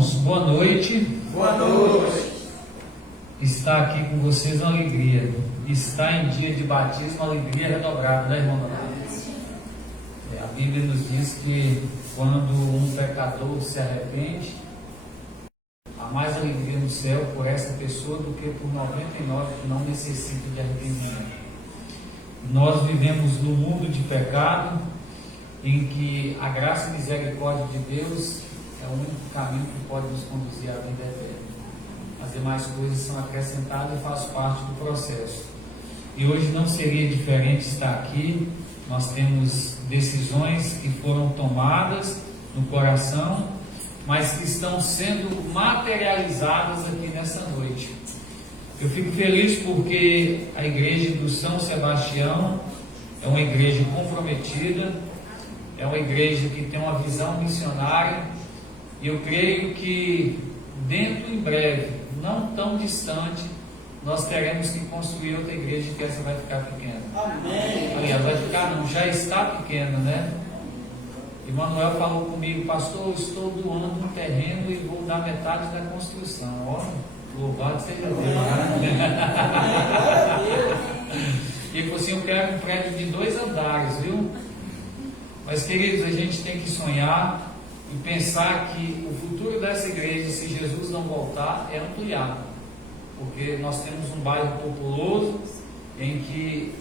Irmãos, boa noite. Boa noite. Estar aqui com vocês é uma alegria. Estar em dia de batismo é uma alegria redobrada, né, irmão? A Bíblia nos diz que quando um pecador se arrepende, há mais alegria no céu por essa pessoa do que por 99 que não necessitam de arrependimento. Nós vivemos num mundo de pecado em que a graça e misericórdia de Deus é o único caminho que pode nos conduzir à vida eterna. As demais coisas são acrescentadas e faz parte do processo. E hoje não seria diferente estar aqui. Nós temos decisões que foram tomadas no coração, mas que estão sendo materializadas aqui nessa noite. Eu fico feliz porque a igreja do São Sebastião é uma igreja comprometida, é uma igreja que tem uma visão missionária, e eu creio que dentro em breve, não tão distante, nós teremos que construir outra igreja, que essa vai ficar pequena. Amém. Aliás, vai ficar não, já está pequena, né? E Manuel falou comigo: pastor, eu estou doando um terreno e vou dar metade da construção. Ó, louvado seja Deus. E ele falou assim: eu quero um prédio de 2 andares, viu? Mas, queridos, a gente tem que sonhar e pensar que o futuro dessa igreja, se Jesus não voltar, é ampliado. Porque nós temos um bairro populoso em que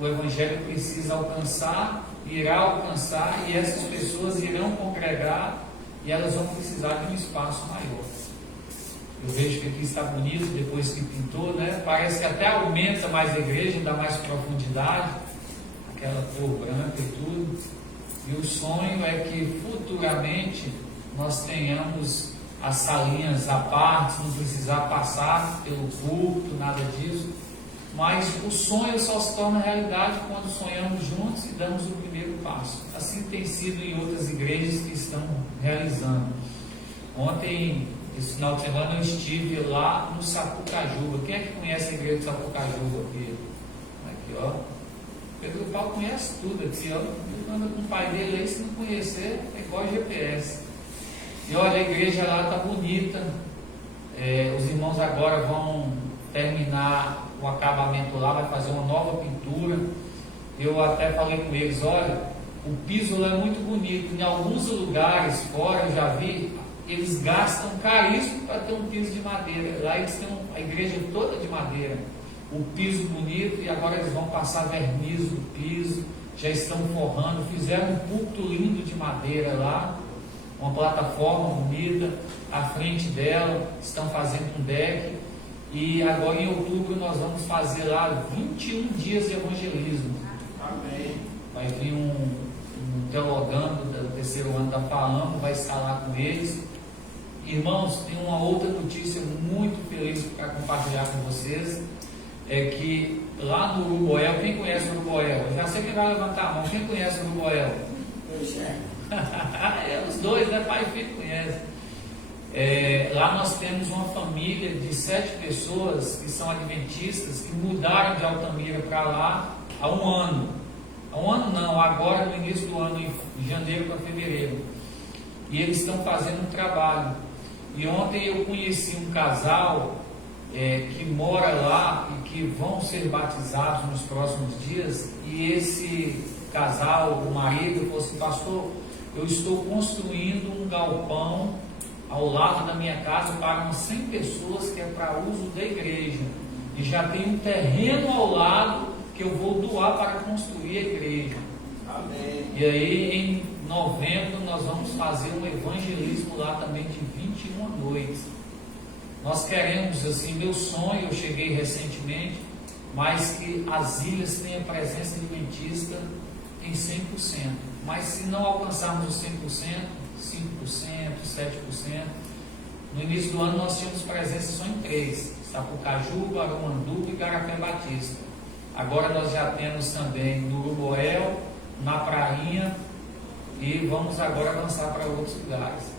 o Evangelho precisa alcançar, irá alcançar, e essas pessoas irão congregar e elas vão precisar de um espaço maior. Eu vejo que aqui está bonito depois que pintou, né? Parece que até aumenta mais a igreja, dá mais profundidade, aquela cor branca e tudo. E o sonho é que futuramente nós tenhamos as salinhas à parte, não precisar passar pelo culto, nada disso. Mas o sonho só se torna realidade quando sonhamos juntos e damos o primeiro passo. Assim tem sido em outras igrejas que estão realizando. Ontem, esse final de semana, eu estive lá no Sapucajuba. Quem é que conhece a igreja do Sapucajuba aqui? Aqui, ó. Pedro Paulo conhece tudo aqui, ó. Ele anda com o pai dele aí, se não conhecer, é igual GPS. E olha, a igreja lá está bonita. Os irmãos agora vão terminar o acabamento lá, vai fazer uma nova pintura. Eu até falei com eles: olha, o piso lá é muito bonito. Em alguns lugares fora, eu já vi, eles gastam caríssimo para ter um piso de madeira. Lá eles têm a igreja toda de madeira, o piso bonito, e agora eles vão passar verniz no piso, já estão forrando, fizeram um púlpito lindo de madeira lá, uma plataforma bonita, à frente dela estão fazendo um deck, e agora em outubro nós vamos fazer lá 21 dias de evangelismo. Amém. Vai vir um teologando do 3º ano da FAAMO, vai estar lá com eles. Irmãos, tem uma outra notícia muito feliz para compartilhar com vocês, é que lá no Uruguaiel, quem conhece o Uruguaiel? Eu já sei quem vai levantar a mão. Quem conhece o Uruguaiel? Os dois, né? Pai e filho conhecem. Lá nós temos uma família de 7 pessoas que são adventistas, que mudaram de Altamira para lá há um ano. Há um ano não, agora no início do ano, em janeiro para fevereiro. E eles estão fazendo um trabalho. E ontem eu conheci um casal que mora lá e que vão ser batizados nos próximos dias. E esse casal, o marido, falou assim: pastor, eu estou construindo um galpão ao lado da minha casa para umas 100 pessoas, que é para uso da igreja, e já tem um terreno ao lado que eu vou doar para construir a igreja. Amém. E aí em novembro nós vamos fazer um evangelismo lá também de 21 noites. Nós queremos, assim, meu sonho, eu cheguei recentemente, mas que as ilhas tenham presença adventista em 100%. Mas se não alcançarmos os 100%, 5%, 7%, no início do ano nós tínhamos presença só em 3: Sapucajuba, Aruanduba e Garapé Batista. Agora nós já temos também no Uruguaiel, na Prainha, e vamos agora avançar para outros lugares.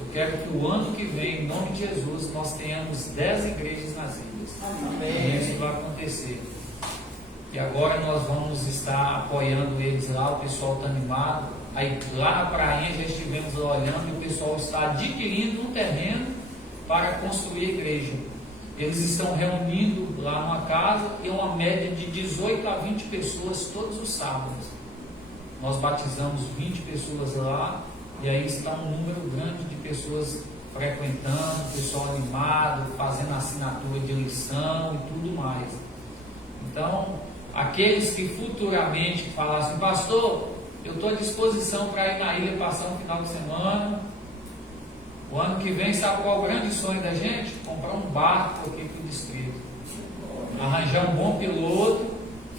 Eu quero que o ano que vem, em nome de Jesus, nós tenhamos 10 igrejas nas ilhas. Amém. Isso vai acontecer. E agora nós vamos estar apoiando eles lá, o pessoal está animado. Aí lá na prainha já estivemos olhando e o pessoal está adquirindo um terreno para construir a igreja. Eles estão reunindo lá numa casa e uma média de 18 a 20 pessoas todos os sábados. Nós batizamos 20 pessoas lá e aí está um número grande de pessoas frequentando, pessoal animado, fazendo assinatura de lição e tudo mais. Então, aqueles que futuramente falassem, pastor, eu estou à disposição para ir na ilha passar um final de semana. O ano que vem, sabe qual é o grande sonho da gente? Comprar um barco aqui para o distrito. Arranjar um bom piloto,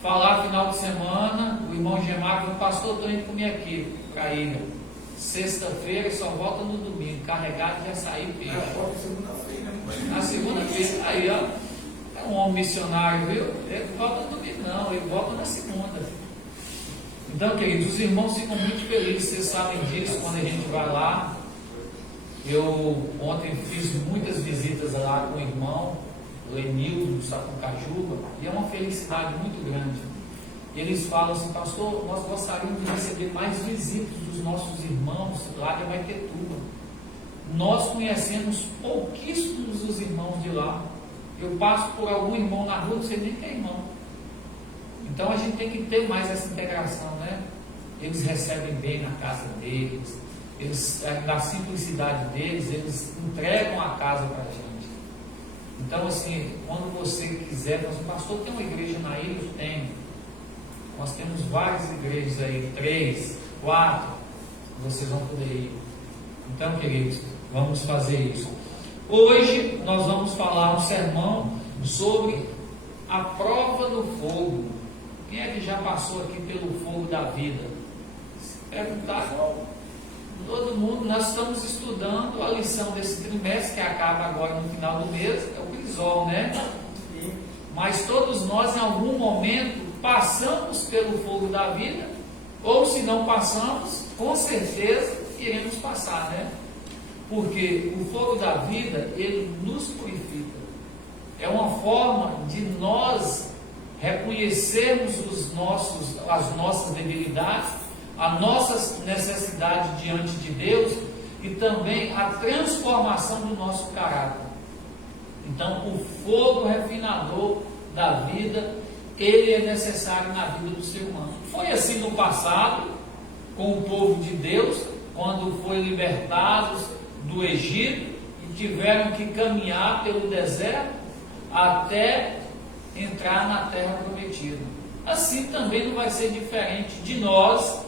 falar final de semana, o irmão Gemar falou, pastor, estou indo comer aqui para a ilha. Sexta-feira e só volta no domingo, carregado já sair peixe. Na segunda-feira, aí ó, é um homem missionário, viu? Ele volta no domingo não, ele volta na segunda. Então, queridos, os irmãos ficam muito felizes, vocês sabem disso, quando a gente vai lá. Eu ontem fiz muitas visitas lá com o irmão, o Enildo, do Sapucajuba, e é uma felicidade muito grande. Eles falam assim, pastor, nós gostaríamos de receber mais visitas dos nossos irmãos lá de Amaitetuba. Nós conhecemos pouquíssimos dos irmãos de lá. Eu passo por algum irmão na rua, não sei nem quem é irmão. Então a gente tem que ter mais essa integração, né? Eles recebem bem na casa deles, eles, na simplicidade deles, eles entregam a casa para a gente. Então, assim, quando você quiser, nós, pastor, tem uma igreja na ilha? Eu tenho. Nós temos várias igrejas aí, 3, 4, vocês vão poder ir. Então, queridos, vamos fazer isso. Hoje nós vamos falar um sermão sobre a prova do fogo. Quem é que já passou aqui pelo fogo da vida? Se perguntar, todo mundo, nós estamos estudando a lição desse trimestre, que acaba agora no final do mês, é o Crisol, né? Mas todos nós, em algum momento, passamos pelo fogo da vida, ou se não passamos, com certeza iremos passar, né? Porque o fogo da vida, ele nos purifica. É uma forma de nós reconhecermos as nossas debilidades, a nossa necessidade diante de Deus e também a transformação do nosso caráter. Então, o fogo refinador da vida, ele é necessário na vida do ser humano. Foi assim no passado, com o povo de Deus, quando foi libertados do Egito e tiveram que caminhar pelo deserto até entrar na terra prometida. Assim também não vai ser diferente de nós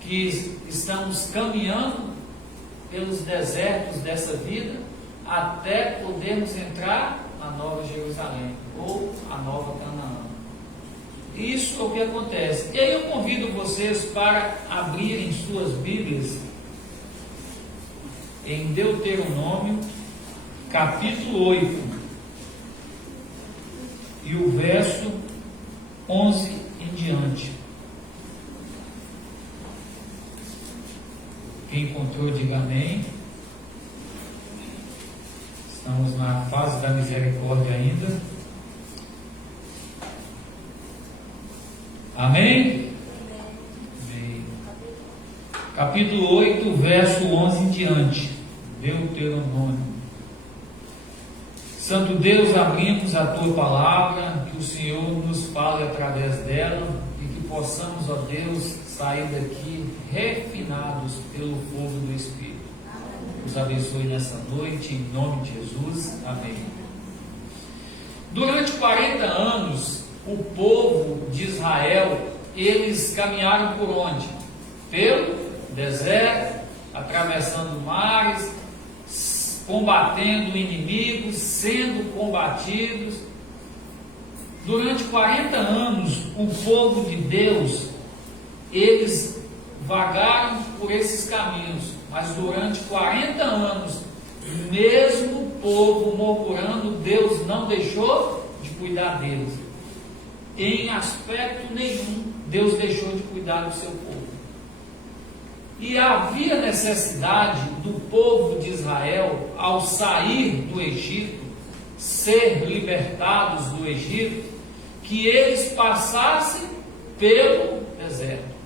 que estamos caminhando pelos desertos dessa vida até podermos entrar na Nova Jerusalém ou a Nova Canaã. Isso é o que acontece. E aí eu convido vocês para abrirem suas Bíblias em Deuteronômio, capítulo 8, e o verso 11 em diante. Quem encontrou, diga amém. Estamos na fase da misericórdia ainda. Amém? Amém. Capítulo 8, verso 11 em diante. Deuteronômio. Santo Deus, abrimos a Tua palavra, que o Senhor nos fale através dela e que possamos, ó Deus, sair daqui refinados pelo fogo do Espírito. Nos abençoe nessa noite, em nome de Jesus. Amém. Durante 40 anos, o povo de Israel, eles caminharam por onde? Pelo deserto, atravessando mares, combatendo inimigos, sendo combatidos. Durante 40 anos, o povo de Deus, eles vagaram por esses caminhos, mas durante 40 anos, mesmo o povo murmurando, Deus não deixou de cuidar deles. Em aspecto nenhum, Deus deixou de cuidar do seu povo. E havia necessidade do povo de Israel, ao sair do Egito, ser libertados do Egito, que eles passassem pelo deserto.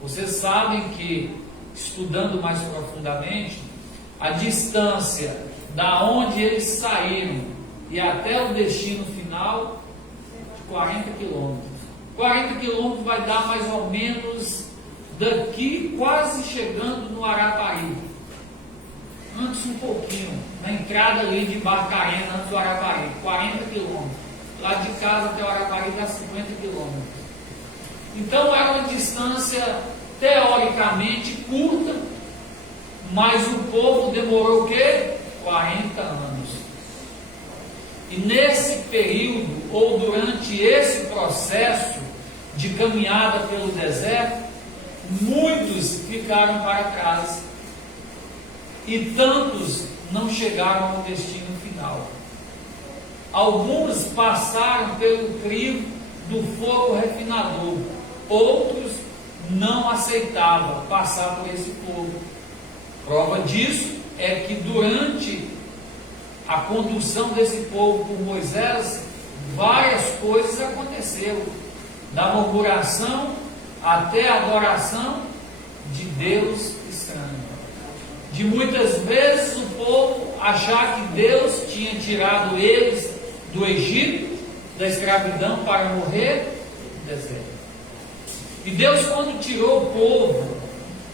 Vocês sabem que, estudando mais profundamente, a distância da onde eles saíram e até o destino final, de 40 quilômetros. 40 quilômetros vai dar mais ou menos daqui, quase chegando no Arapari. Antes um pouquinho, na entrada ali de Barcarena, antes do Arapari, 40 quilômetros. Lá de casa até o Arapari dá 50 quilômetros. Então era uma distância teoricamente curta, mas o povo demorou o quê? 40 anos. E nesse período, ou durante esse processo de caminhada pelo deserto, muitos ficaram para trás e tantos não chegaram ao destino final. Alguns passaram pelo crivo do fogo refinador, outros não aceitavam passar por esse fogo. Prova disso é que durante a condução desse povo por Moisés, várias coisas aconteceram, da murmuração até a adoração de Deus estranho. De muitas vezes o povo achar que Deus tinha tirado eles do Egito, da escravidão, para morrer no deserto. E Deus, quando tirou o povo,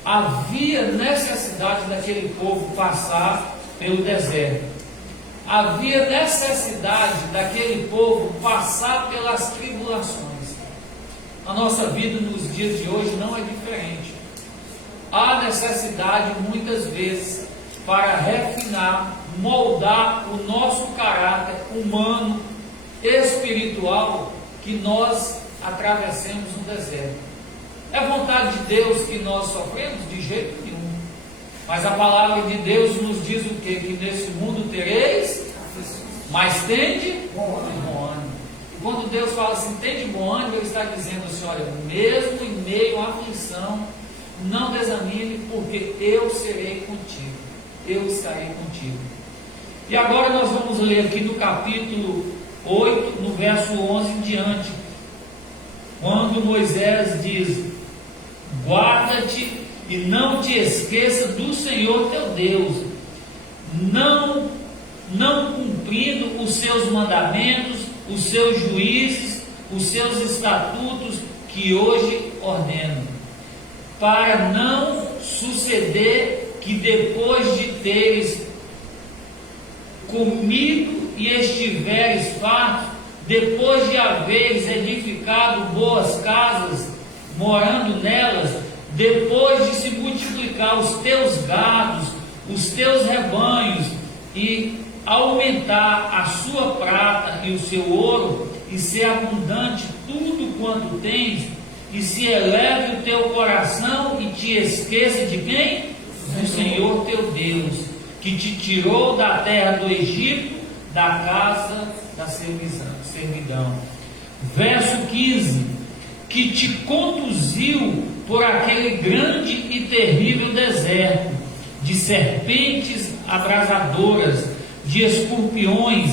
havia necessidade daquele povo passar pelo deserto. Havia necessidade daquele povo passar pelas tribulações. A nossa vida nos dias de hoje não é diferente. Há necessidade muitas vezes para refinar, moldar o nosso caráter humano, espiritual, que nós atravessemos no deserto. É vontade de Deus que nós sofremos? De jeito nenhum. Mas a palavra de Deus nos diz o quê? Que nesse mundo tereis, mas tende bom ânimo. E quando Deus fala assim, tende bom ânimo, Ele está dizendo assim, olha, mesmo em meio à aflição, não desanime, porque eu serei contigo. Eu estarei contigo. E agora nós vamos ler aqui no capítulo 8, no verso 11 em diante, quando Moisés diz: guarda-te e não te esqueça do Senhor teu Deus, não cumprindo os seus mandamentos, os seus juízes, os seus estatutos que hoje ordeno, para não suceder que depois de teres comido e estiveres farto, depois de haveres edificado boas casas, morando nelas, depois de se multiplicar os teus gados, os teus rebanhos, e aumentar a sua prata e o seu ouro, e ser abundante tudo quanto tens, e se eleve o teu coração e te esqueça de quem? Do Senhor teu Deus, que te tirou da terra do Egito, da casa da servidão. Verso 15: que te conduziu por aquele grande e terrível deserto, de serpentes abrasadoras, de escorpiões,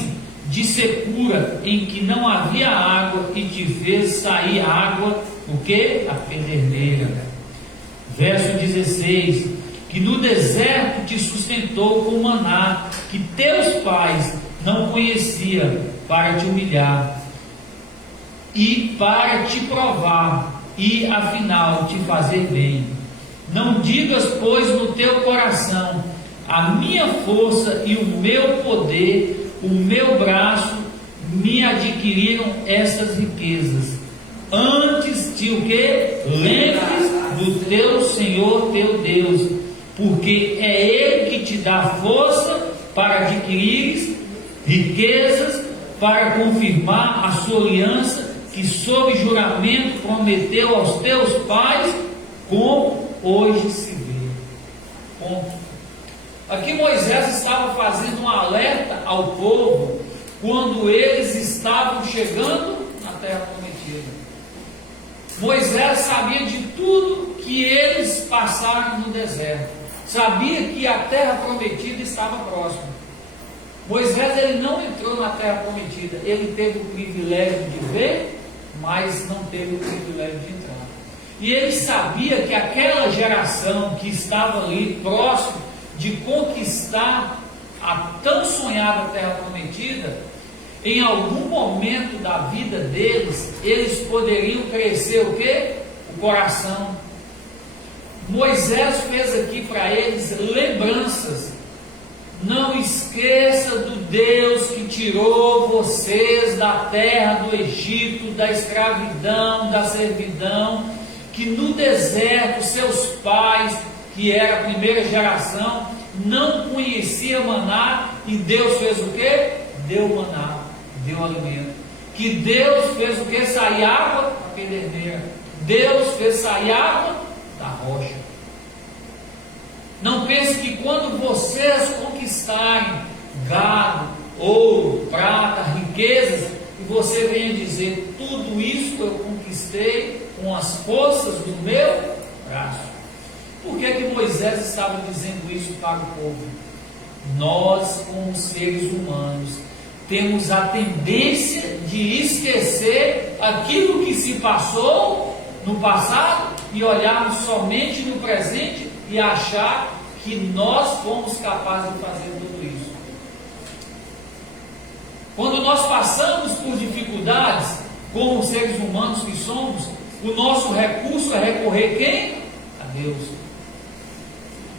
de secura, em que não havia água, e te fez sair água, o que? A pederneira. Verso 16: que no deserto te sustentou com maná, que teus pais não conheciam, para te humilhar e para te provar, e afinal te fazer bem. Não digas, pois, no teu coração: a minha força e o meu poder, o meu braço me adquiriram estas riquezas. Antes te o que? Lembres do teu Senhor teu Deus, porque é Ele que te dá força para adquirires riquezas, para confirmar a sua aliança, que sob juramento prometeu aos teus pais, como hoje se vê. Ponto. Aqui Moisés estava fazendo um alerta ao povo quando eles estavam chegando na terra prometida. Moisés sabia de tudo que eles passaram no deserto, sabia que a terra prometida estava próxima. Moisés, ele não entrou na terra prometida, ele teve o privilégio de ver, mas não teve o privilégio de entrar. E ele sabia que aquela geração que estava ali próximo de conquistar a tão sonhada terra prometida, em algum momento da vida deles, eles poderiam crescer o quê? O coração. Moisés fez aqui para eles lembranças. Não esqueça do Deus que tirou vocês da terra do Egito, da escravidão, da servidão, que no deserto seus pais, que era a primeira geração, não conhecia maná, e Deus fez o quê? Deu maná, deu alimento. Que Deus fez o quê? Sair água da pederneira. Deus fez sair água da rocha. Não pense que quando vocês conquistarem gado, ouro, prata, riquezas, e você venha dizer, tudo isso eu conquistei com as forças do meu braço. Por que que Moisés estava dizendo isso para o povo? Nós, como seres humanos, temos a tendência de esquecer aquilo que se passou no passado e olharmos somente no presente e achar que nós fomos capazes de fazer tudo isso. Quando nós passamos por dificuldades, como seres humanos que somos, o nosso recurso é recorrer quem? A Deus.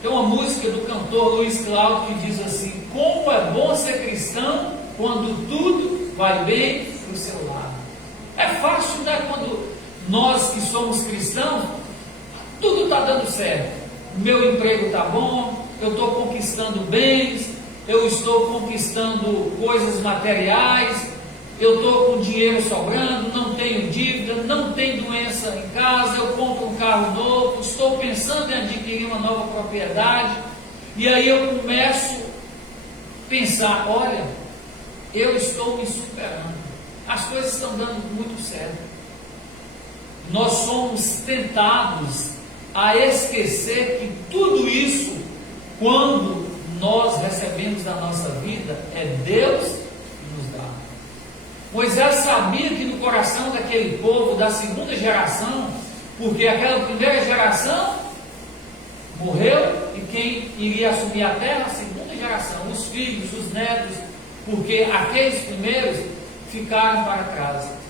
Tem uma música do cantor Luiz Cláudio que diz assim: como é bom ser cristão quando tudo vai bem para o seu lado. É fácil, né? Quando nós que somos cristãos, tudo está dando certo. Meu emprego está bom, eu estou conquistando bens, eu estou conquistando coisas materiais, eu estou com dinheiro sobrando, não tenho dívida, não tenho doença em casa, eu compro um carro novo, estou pensando em adquirir uma nova propriedade, e aí eu começo a pensar, olha, eu estou me superando, as coisas estão dando muito certo. Nós somos tentados a esquecer que tudo isso, quando nós recebemos da nossa vida, é Deus que nos dá. Moisés sabia que no coração daquele povo da segunda geração, porque aquela primeira geração morreu, e quem iria assumir a terra? A segunda geração, os filhos, os netos, porque aqueles primeiros ficaram para trás.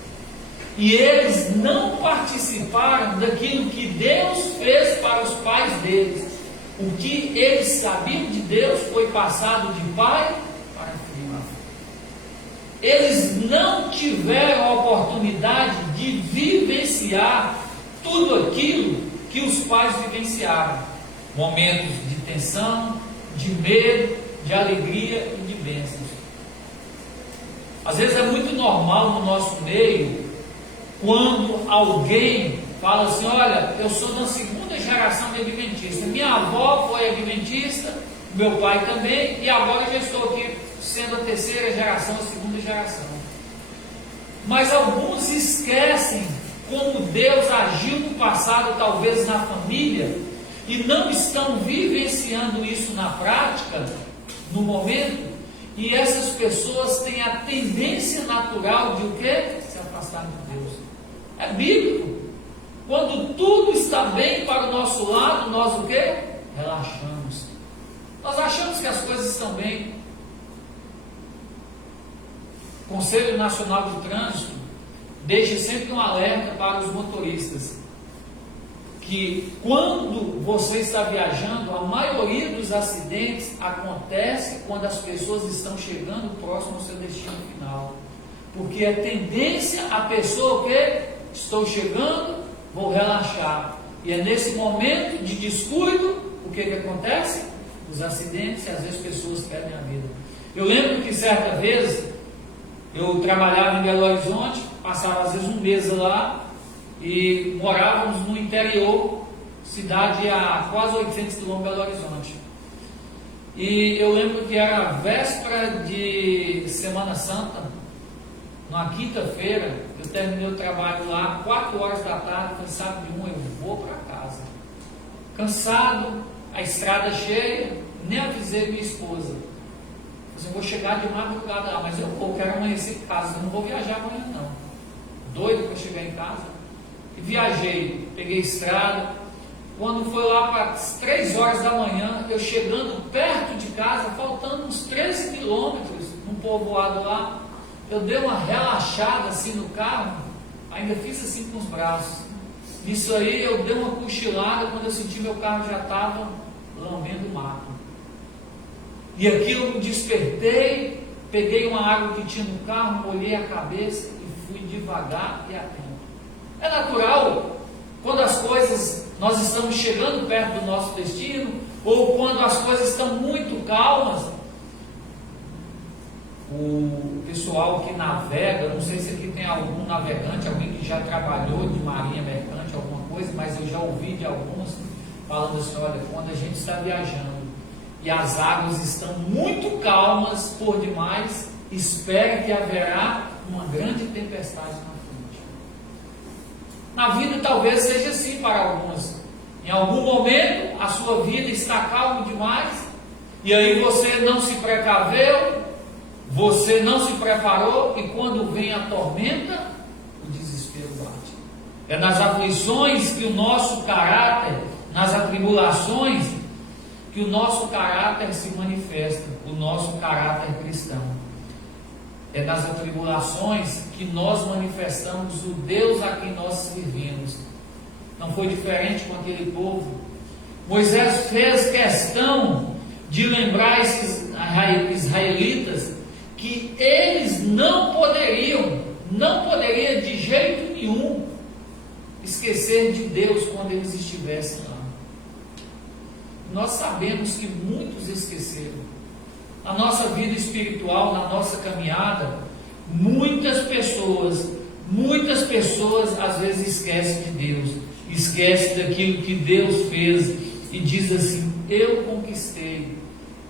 E eles não participaram daquilo que Deus fez para os pais deles. O que eles sabiam de Deus foi passado de pai para filho. Eles não tiveram a oportunidade de vivenciar tudo aquilo que os pais vivenciaram. Momentos de tensão, de medo, de alegria e de bênçãos. Às vezes é muito normal no nosso meio, quando alguém fala assim, olha, eu sou da segunda geração de adventista, minha avó foi adventista, meu pai também, e agora eu já estou aqui sendo a terceira geração, a segunda geração. Mas alguns esquecem como Deus agiu no passado, talvez na família, e não estão vivenciando isso na prática, no momento, e essas pessoas têm a tendência natural de o quê? Se afastar de Deus. É bíblico. Quando tudo está bem para o nosso lado, nós o quê? Relaxamos. Nós achamos que as coisas estão bem. O Conselho Nacional de Trânsito deixa sempre um alerta para os motoristas, que quando você está viajando, a maioria dos acidentes acontece quando as pessoas estão chegando próximo ao seu destino final. Porque é tendência a pessoa que estou chegando, vou relaxar. E é nesse momento de descuido, o que acontece? Os acidentes, e às vezes pessoas perdem a vida. Eu lembro que certa vez eu trabalhava em Belo Horizonte, passava às vezes um mês lá, e morávamos no interior, cidade a quase 800 quilômetros de Belo Horizonte. E eu lembro que era a véspera de Semana Santa, numa quinta-feira, eu terminei o trabalho lá, 4 horas da tarde, cansado de eu vou para casa. Cansado, a estrada cheia, nem avisei minha esposa. Eu vou chegar de madrugada lá, mas eu quero amanhecer em casa, eu não vou viajar amanhã não. Doido para chegar em casa. e viajei, peguei estrada. Quando foi lá para as 3 horas da manhã, eu chegando perto de casa, faltando uns 13 quilômetros, num povoado lá, eu dei uma relaxada assim no carro, ainda fiz assim com os braços. Nisso aí eu dei uma cochilada, quando eu senti meu carro já estava lambendo o mato. E aquilo eu me despertei, peguei uma água que tinha no carro, molhei a cabeça e fui devagar e atento. É natural, quando as coisas, nós estamos chegando perto do nosso destino, ou quando as coisas estão muito calmas, o pessoal que navega, não sei se aqui tem algum navegante, alguém que já trabalhou de marinha mercante, alguma coisa, mas eu já ouvi de alguns falando assim, olha, quando a gente está viajando e as águas estão muito calmas por demais, espere que haverá uma grande tempestade na frente. Na vida talvez seja assim para alguns. Em algum momento a sua vida está calma demais, e aí você não se precaveu, você não se preparou, e quando vem a tormenta, o desespero bate. É nas aflições que o nosso caráter, nas atribulações, que o nosso caráter se manifesta, o nosso caráter cristão. É nas atribulações que nós manifestamos o Deus a quem nós servimos. Não foi diferente com aquele povo. Moisés fez questão de lembrar esses israelitas que eles não poderiam de jeito nenhum esquecer de Deus quando eles estivessem lá. Nós sabemos que muitos esqueceram. Na nossa vida espiritual, na nossa caminhada, muitas pessoas às vezes esquecem de Deus, esquecem daquilo que Deus fez e diz assim, eu conquistei,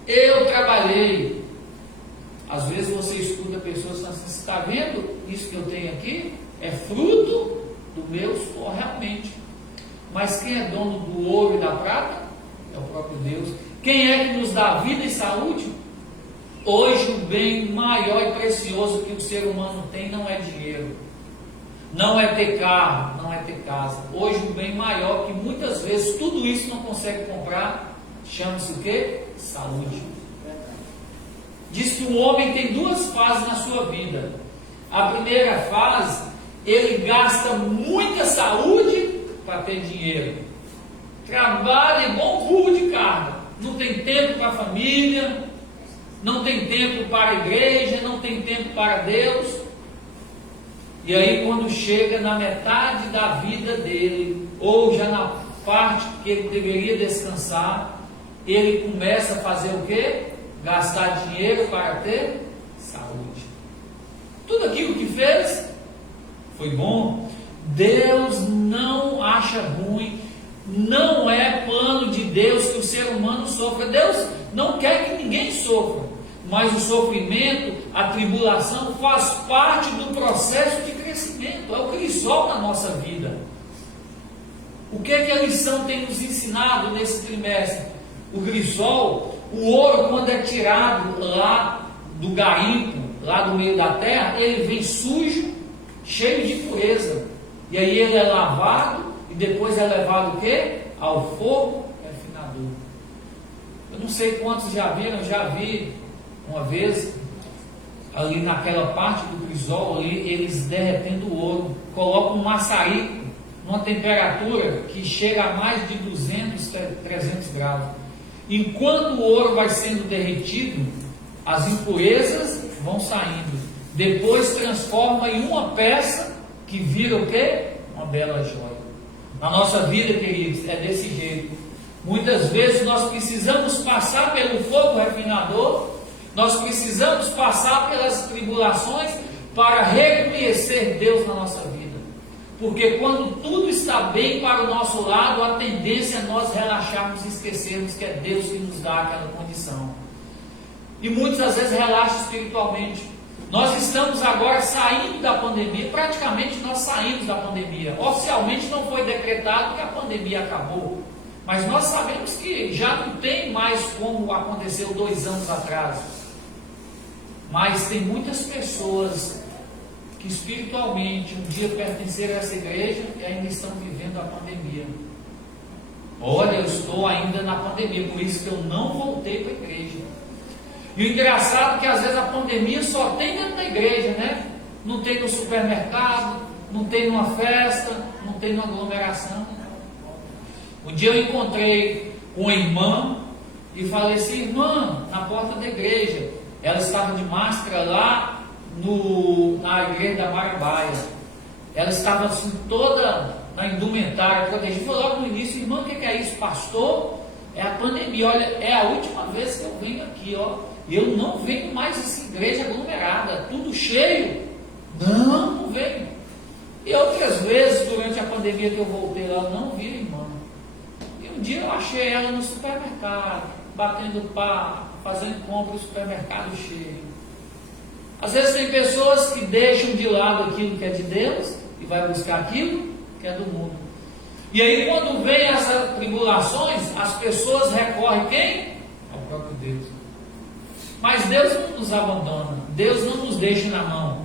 eu trabalhei. Às vezes você escuta pessoas falando assim, você está vendo isso que eu tenho aqui? É fruto do meu suor realmente. Mas quem é dono do ouro e da prata? É o próprio Deus. Quem é que nos dá vida e saúde? Hoje o bem maior e precioso que o ser humano tem não é dinheiro, não é ter carro, não é ter casa. Hoje o bem maior, que muitas vezes tudo isso não consegue comprar, chama-se o quê? Saúde. Diz que o homem tem 2 fases na sua vida. A primeira fase, ele gasta muita saúde para ter dinheiro. Trabalha igual um burro de carga. Não tem tempo para a família, não tem tempo para a igreja, não tem tempo para Deus. E aí quando chega na metade da vida dele, ou já na parte que ele deveria descansar, ele começa a fazer o quê? Gastar dinheiro para ter saúde. Tudo aquilo que fez foi bom. Deus não acha ruim. Não é plano de Deus que o ser humano sofra. Deus não quer que ninguém sofra, mas o sofrimento, a tribulação faz parte do processo de crescimento. É o crisol na nossa vida. O que é que a lição tem nos ensinado nesse trimestre? O crisol, o ouro, quando é tirado lá do garimpo, lá do meio da terra, ele vem sujo, cheio de impureza, e aí ele é lavado e depois é levado o quê? Ao fogo refinador. Eu não sei quantos já viram, eu já vi uma vez ali naquela parte do crisol ali, eles derretendo o ouro, colocam um maçarico numa temperatura que chega a mais de 200, 300 graus. Enquanto o ouro vai sendo derretido, as impurezas vão saindo, depois transforma em uma peça que vira o quê? Uma bela joia. Na nossa vida, queridos, é desse jeito. Muitas vezes nós precisamos passar pelo fogo refinador, nós precisamos passar pelas tribulações para reconhecer Deus na nossa vida. Porque quando tudo está bem para o nosso lado, a tendência é nós relaxarmos e esquecermos que é Deus que nos dá aquela condição. E muitas às vezes relaxam espiritualmente. Nós estamos agora saindo da pandemia, praticamente nós saímos da pandemia. Oficialmente não foi decretado que a pandemia acabou, mas nós sabemos que já não tem mais como aconteceu 2 anos atrás. Mas tem muitas pessoas que espiritualmente um dia pertenceram a essa igreja e ainda estão vivendo a pandemia. Olha, eu estou ainda na pandemia, por isso que eu não voltei para a igreja. E o engraçado é que às vezes a pandemia só tem dentro da igreja, né? Não tem no supermercado, não tem numa festa, não tem numa aglomeração. Um dia eu encontrei uma irmã e falei assim: irmã, na porta da igreja. Ela estava de máscara lá na igreja da Marabáia. Ela estava assim toda na indumentária protegida. Falou logo no início: irmã, o que é isso? Pastor, é a pandemia. Olha, é a última vez que eu venho aqui, ó. Eu não venho mais nessa igreja aglomerada, tudo cheio. Não venho. E outras vezes, durante a pandemia que eu voltei lá, eu não vi a irmã. E um dia eu achei ela no supermercado, batendo papo, fazendo compra no supermercado cheio. Às vezes tem pessoas que deixam de lado aquilo que é de Deus e vai buscar aquilo que é do mundo. E aí quando vem essas tribulações, as pessoas recorrem quem? Ao próprio Deus. Mas Deus não nos abandona, Deus não nos deixa na mão.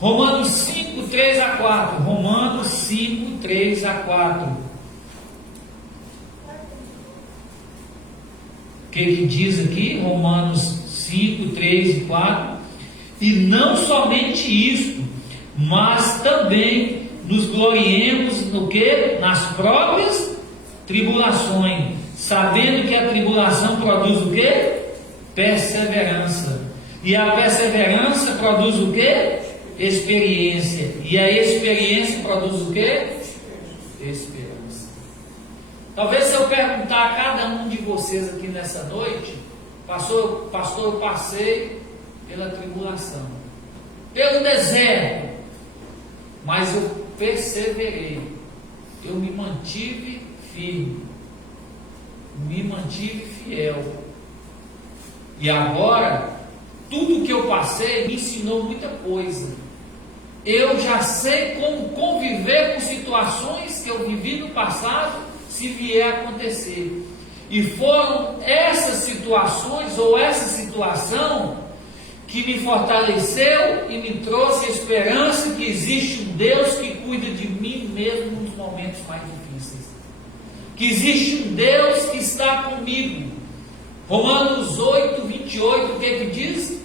Romanos 5, 3 a 4. Romanos 5, 3 a 4. O que diz aqui? Romanos 5, 3 e 4. E não somente isto, mas também nos gloriemos no que? Nas próprias tribulações, sabendo que a tribulação produz o que? Perseverança. E a perseverança produz o que? Experiência. E a experiência produz o que? Esperança. Talvez se eu perguntar a cada um de vocês aqui nessa noite: pastor, eu passei pela tribulação, pelo deserto, mas eu perseverei, eu me mantive firme, me mantive fiel, e agora tudo que eu passei me ensinou muita coisa. Eu já sei como conviver com situações que eu vivi no passado, se vier a acontecer. E foram essas situações ou essa situação que me fortaleceu e me trouxe a esperança que existe um Deus que cuida de mim mesmo nos momentos mais difíceis. Que existe um Deus que está comigo. Romanos 8, 28, o que diz?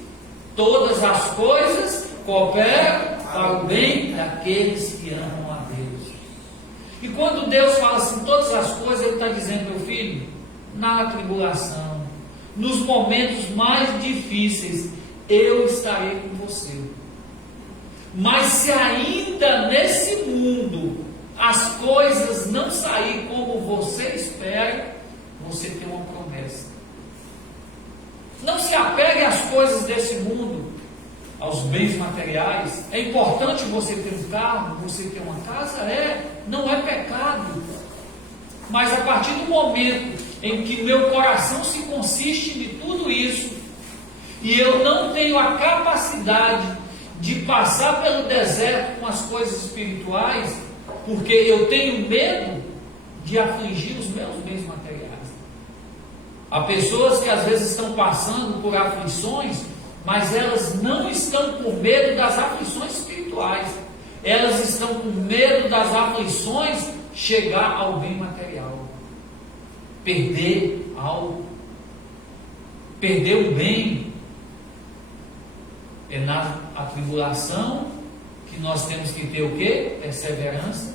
Todas as coisas cooperam para o bem daqueles que amam a Deus. E quando Deus fala assim, todas as coisas, Ele está dizendo: meu filho, na tribulação, nos momentos mais difíceis, eu estarei com você. Mas se ainda nesse mundo as coisas não saírem como você espera, você tem uma promessa. Não se apegue às coisas desse mundo, aos bens materiais. É importante você ter um carro, você ter uma casa, não é pecado. Mas a partir do momento em que meu coração se consiste de tudo isso, e eu não tenho a capacidade de passar pelo deserto com as coisas espirituais, porque eu tenho medo de afligir os meus bens materiais. Há pessoas que às vezes estão passando por aflições, mas elas não estão com medo das aflições espirituais. Elas estão com medo das aflições chegar ao bem material. Perder algo. Perder o bem. É na tribulação que nós temos que ter o quê? Perseverança.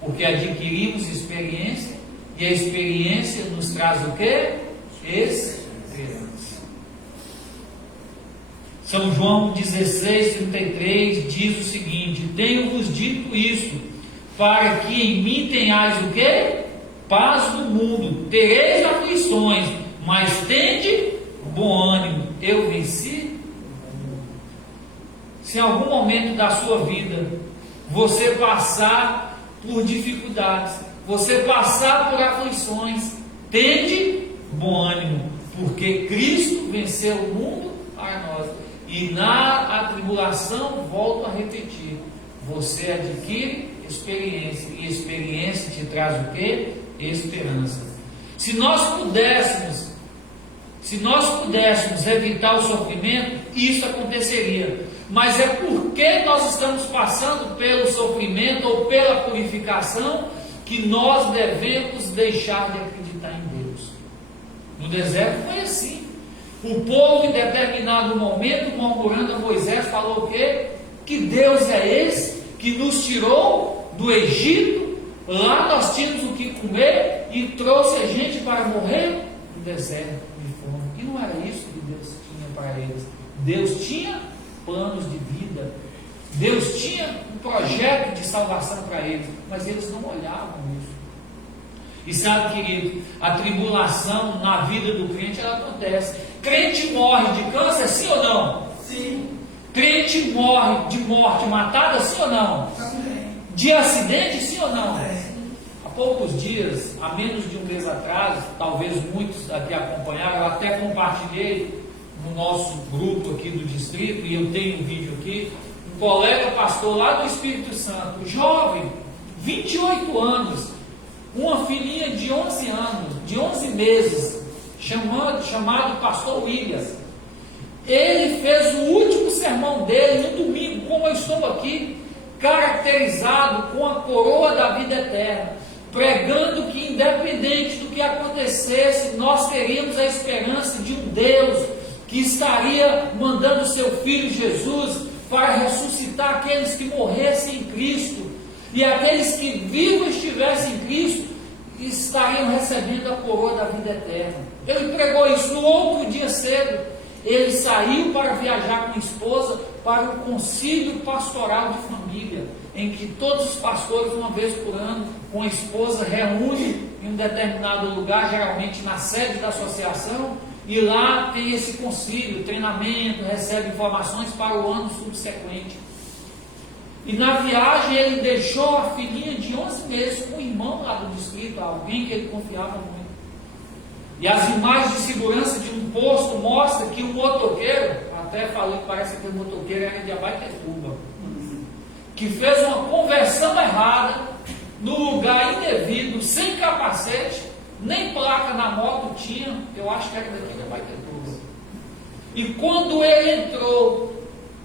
Porque adquirimos experiência. E a experiência nos traz o quê? Esperança. São João 16:33 diz o seguinte: tenho-vos dito isto, para que em mim tenhais o quê? Paz no mundo, tereis aflições, mas tende bom ânimo, eu venci. Se em algum momento da sua vida você passar por dificuldades, você passar por aflições, tende bom ânimo, porque Cristo venceu o mundo para nós. E na tribulação, volto a repetir, você adquire experiência, e experiência te traz o quê? Esperança. Se nós pudéssemos evitar o sofrimento, isso aconteceria. mas é porque nós estamos passando pelo sofrimento ou pela purificação que nós devemos deixar de acreditar em Deus. No deserto foi assim. O povo, em determinado momento, murmurando a Moisés, falou o quê? Que Deus é esse que nos tirou do Egito? Lá nós tínhamos o que comer e trouxe a gente para morrer no deserto de fome. E não era isso que Deus tinha para eles. Deus tinha planos de vida. Deus tinha um projeto de salvação para eles, mas eles não olhavam isso. E sabe, querido, a tribulação na vida do crente, ela acontece. Crente morre de câncer, sim ou não? Sim. Crente morre de morte matada, sim ou não? Também. De acidente, sim ou não? Há poucos dias, há menos de um mês atrás, talvez muitos aqui acompanharam, eu até compartilhei no nosso grupo aqui do distrito, e eu tenho um vídeo aqui, um colega pastor lá do Espírito Santo, jovem, 28 anos, uma filhinha de 11 anos, de 11 meses, chamado pastor William. Ele fez o último sermão dele no domingo, como eu estou aqui, caracterizado com a coroa da vida eterna, pregando que independente do que acontecesse, nós teríamos a esperança de um Deus que estaria mandando seu Filho Jesus para ressuscitar aqueles que morressem em Cristo, e aqueles que vivos estivessem em Cristo estariam recebendo a coroa da vida eterna. Ele pregou isso. No outro dia cedo, ele saiu para viajar com a esposa para o concílio pastoral de família, em que todos os pastores, uma vez por ano, com a esposa, reúnem em um determinado lugar, geralmente na sede da associação, e lá tem esse concílio, treinamento, recebe informações para o ano subsequente. E na viagem ele deixou a filhinha de 11 meses com o irmão lá do distrito, alguém que ele confiava muito. E as imagens de segurança de um posto mostram que o motoqueiro, até falei que parece que o motoqueiro era de Abaetetuba, que fez uma conversão errada no lugar indevido, sem capacete, nem placa na moto tinha, eu acho que era daqui de Abaetetuba. E quando ele entrou,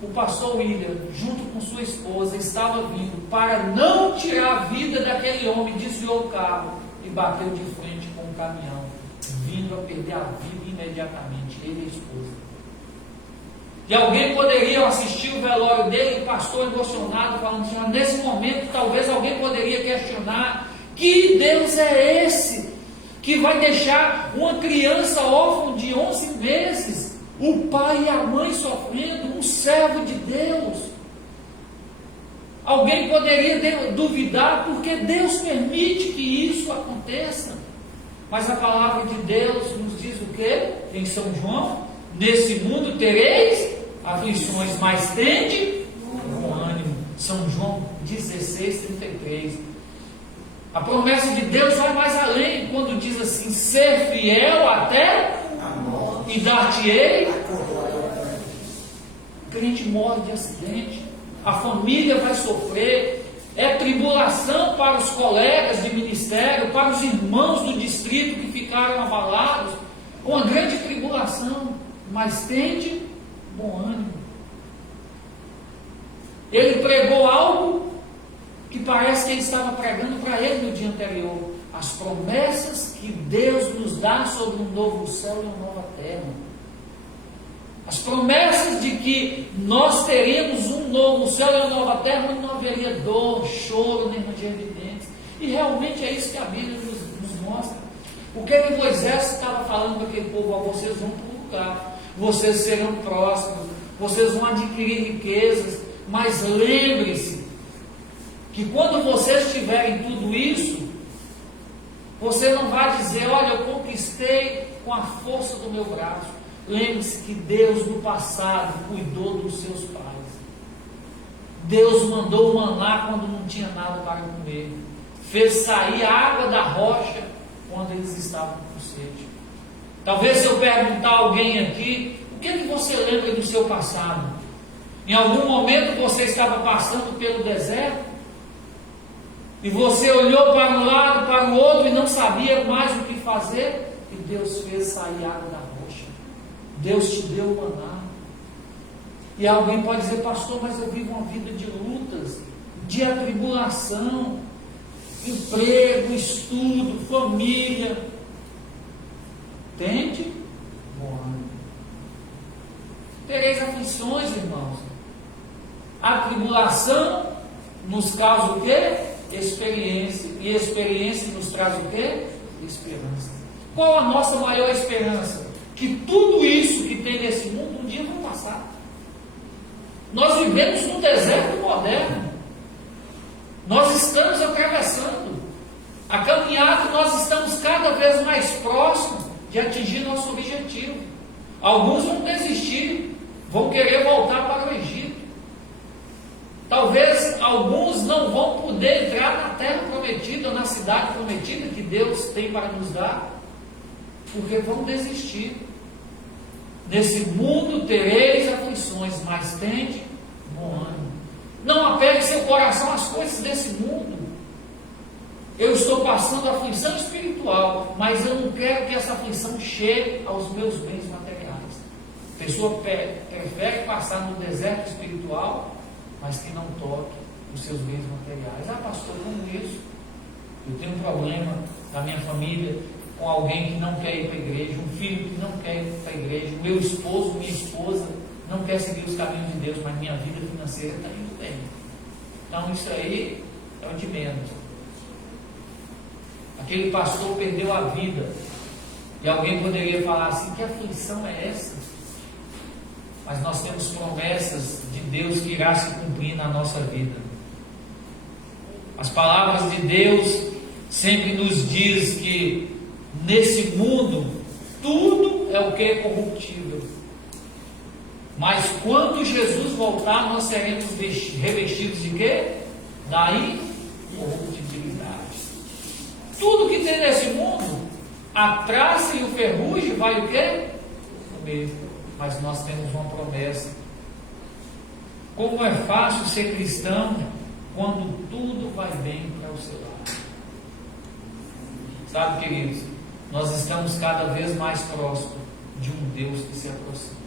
o pastor William, junto com sua esposa, estava vindo para não tirar a vida daquele homem, desviou o carro e bateu de frente com o caminhão, vindo a perder a vida imediatamente, ele e a esposa. E alguém poderia assistir o velório dele, o pastor emocionado, falando assim, nesse momento talvez alguém poderia questionar, que Deus é esse que vai deixar uma criança órfã de 11 meses, o pai e a mãe sofrendo, um servo de Deus? Alguém poderia duvidar, porque Deus permite que isso aconteça. Mas a palavra de Deus nos diz o quê? Em São João: nesse mundo tereis aflições, mas tende bom ânimo. São João 16:33. A promessa de Deus vai mais além, quando diz assim: ser fiel até e dar-te-ei. O crente morre de acidente, a família vai sofrer, é tribulação para os colegas de ministério, para os irmãos do distrito que ficaram abalados, uma grande tribulação, mas tende bom ânimo. Ele pregou algo que parece que ele estava pregando para ele no dia anterior: as promessas que Deus nos dá sobre um novo céu e uma nova terra. As promessas de que nós teremos um novo céu e uma nova terra, onde não haveria dor, choro, nem ranger de dentes. E realmente é isso que a Bíblia nos mostra. O que Moisés estava falando para aquele povo? Vocês vão para um lugar, vocês serão prósperos, vocês vão adquirir riquezas, mas lembre-se que quando vocês tiverem tudo isso, você não vai dizer: olha, eu conquistei com a força do meu braço. Lembre-se que Deus no passado cuidou dos seus pais. Deus mandou maná quando não tinha nada para comer, fez sair a água da rocha quando eles estavam com sede. Talvez, se eu perguntar a alguém aqui, o que você lembra do seu passado? Em algum momento você estava passando pelo deserto e você olhou para um lado, para o outro e não sabia mais o que fazer, e Deus fez sair água da rocha. Deus te deu o maná. E alguém pode dizer, pastor, mas eu vivo uma vida de lutas, de atribulação, emprego, estudo, família. Tente bom ânimo. Tereis aflições, irmãos. A tribulação nos causa o quê? Experiência. E a experiência nos traz o quê? Esperança. Qual a nossa maior esperança? Que tudo isso que tem nesse mundo um dia vai passar. Nós vivemos num deserto moderno. Nós estamos atravessando. A caminhada, nós estamos cada vez mais próximos de atingir nosso objetivo. Alguns vão desistir, vão querer voltar para o Egito. Talvez alguns não vão poder entrar na terra prometida, na cidade prometida que Deus tem para nos dar, porque vão desistir. Nesse mundo tereis aflições, mas tende bom ânimo. Não apegue seu coração às coisas desse mundo. Eu estou passando aflição espiritual, mas eu não quero que essa aflição chegue aos meus bens materiais. A pessoa prefere passar no deserto espiritual, mas que não toque os seus bens materiais. Ah, pastor, como isso? Eu tenho um problema na minha família com alguém que não quer ir para a igreja, um filho que não quer ir para a igreja, meu esposo, minha esposa não quer seguir os caminhos de Deus, mas minha vida financeira está indo bem. Então isso aí é o de menos. Aquele pastor perdeu a vida, e alguém poderia falar assim, que aflição é essa? Mas nós temos promessas de Deus que irá se cumprir na nossa vida. As palavras de Deus sempre nos diz que nesse mundo tudo é o que é corruptível. Mas quando Jesus voltar, nós seremos revestidos de quê? Da incorruptibilidade. Tudo que tem nesse mundo, a traça e o ferrugem vai o quê? Comer. Mas nós temos uma promessa. Como é fácil ser cristão quando tudo vai bem para o seu lado. Sabe, queridos, nós estamos cada vez mais próximos de um Deus que se aproxima.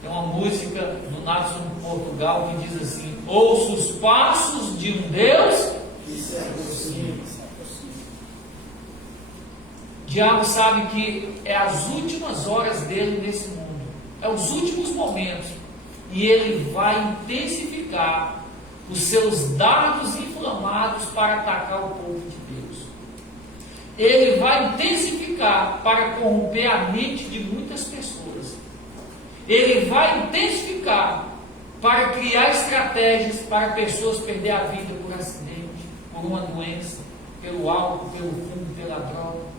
Tem uma música do Natson Portugal que diz assim: ouço os passos de um Deus Que se aproxima. O diabo sabe que é as últimas horas dele nesse mundo, é os últimos momentos, e ele vai intensificar os seus dardos inflamados para atacar o povo de Deus. Ele vai intensificar para corromper a mente de muitas pessoas. Ele vai intensificar para criar estratégias para pessoas perder a vida por acidente, por uma doença, pelo álcool, pelo fumo, pela droga.